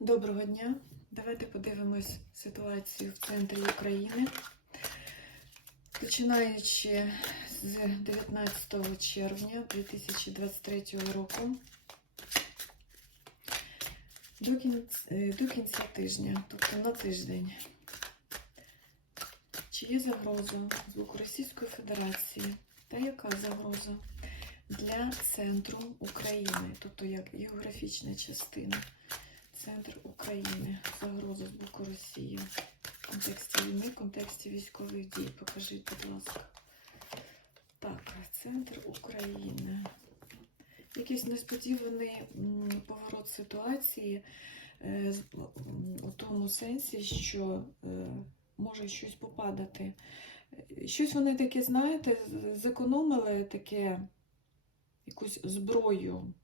Доброго дня. Давайте подивимось ситуацію в центрі України. Починаючи з 19 червня 2023 року до кінця, до кінця тижня, тобто на тиждень. Чи є загроза з боку Російської Федерації та яка загроза для центру України, тобто як географічна частина? України. Загроза з боку Росії. В контексті війни, в контексті військових дій. Покажіть, будь ласка. Так, центр України. Якийсь несподіваний поворот ситуації е, у тому сенсі, що е, може щось попадати. Е, Щось вони таке, знаєте, зекономили таке якусь зброю.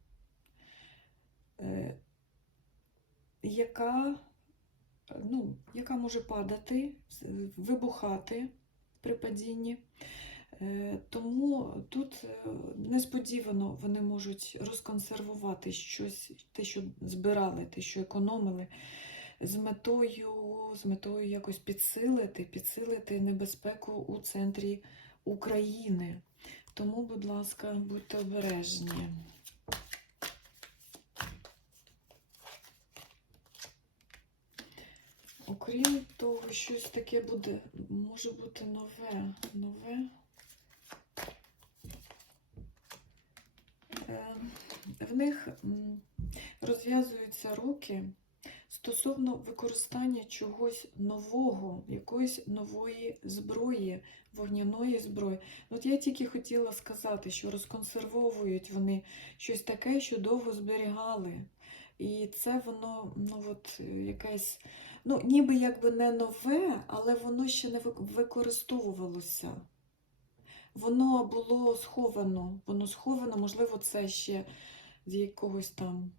Яка, ну, яка може падати, вибухати при падінні. Е, Тому тут е, несподівано вони можуть розконсервувати щось, те, що збирали, те, що економили, з метою, з метою якось підсилити, підсилити небезпеку у центрі України. Тому, будь ласка, будьте обережні. Окрім того, щось таке буде, може бути нове. Нове. Е, В них розв'язуються руки стосовно використання чогось нового, якоїсь нової зброї, вогняної зброї. От я тільки хотіла сказати, що розконсервовують вони щось таке, що довго зберігали. І це воно, ну от е, якесь ну, ніби якби не нове, але воно ще не використовувалося. Воно було сховано, воно сховано, можливо, це ще з якогось там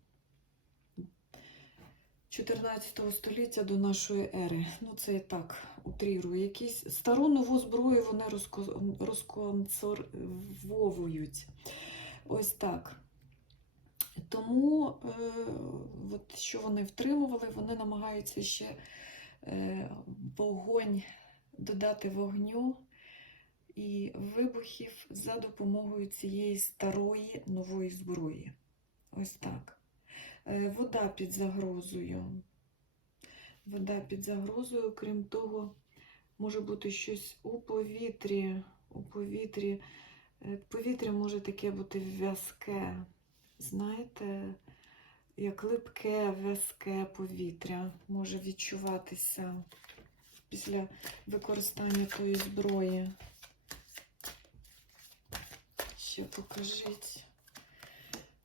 14 століття до нашої ери. Ну, це я так утрірую. Якісь стару нову зброю вони розко- розконсервовують. Ось так. Тому, е, от що вони втримували, вони намагаються ще е, вогонь додати вогню і вибухів за допомогою цієї старої нової зброї. Ось так. Е, вода під загрозою. Вода під загрозою, крім того, може бути щось у повітрі. У повітрі. Е, Повітря може таке бути в'язке знаєте, як липке, в'язке повітря може відчуватися після використання тої зброї. Ще покажіть.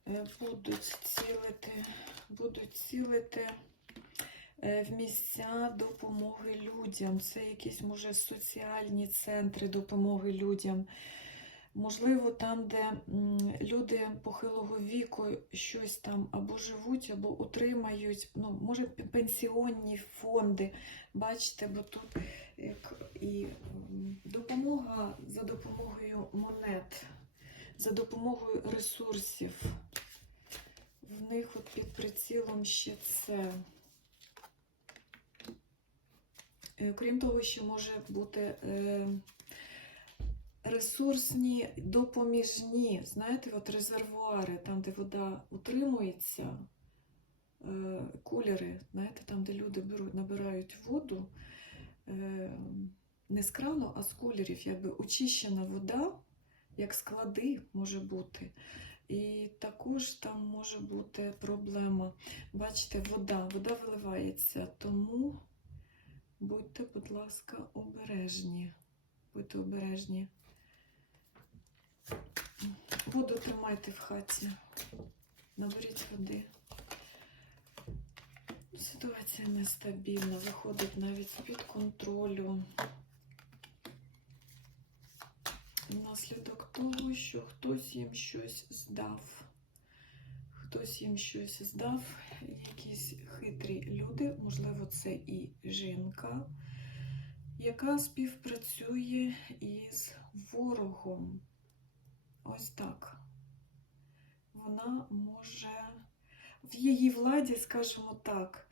Е, Будуть цілити, будуть цілити е, в місця допомоги людям. Це якісь, може, соціальні центри допомоги людям. Можливо, там, де люди похилого віку щось там або живуть, або утримають, ну, може, пенсіонні фонди. Бачите, бо тут як і допомога за допомогою монет, за допомогою ресурсів. В них от під прицілом ще це. Е, Крім того, що може бути. Е, ресурсні допоміжні, знаєте, от резервуари, там, де вода утримується, е, кулери, знаєте, там, де люди беруть, набирають воду е, не з крану, а з кулерів, якби очищена вода, як склади може бути. І також там може бути проблема. Бачите, вода, вода виливається, тому будьте, будь ласка, обережні. Будьте обережні. Воду тримайте в хаті. Наберіть води. Ситуація нестабільна, виходить навіть з-під контролю. Внаслідок того, що хтось їм щось здав. Хтось їм щось здав, якісь хитрі люди, можливо, це і жінка, яка співпрацює із ворогом. Ось так. Вона може в її владі, скажімо так,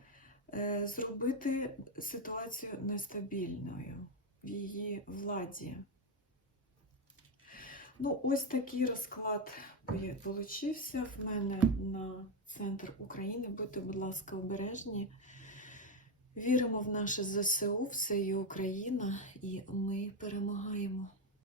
е, зробити ситуацію нестабільною в її владі. Ну, ось такий розклад получився в мене на центр України. Будьте, будь ласка, обережні. Віримо в наше ЗСУ, все є Україна, і ми перемагаємо.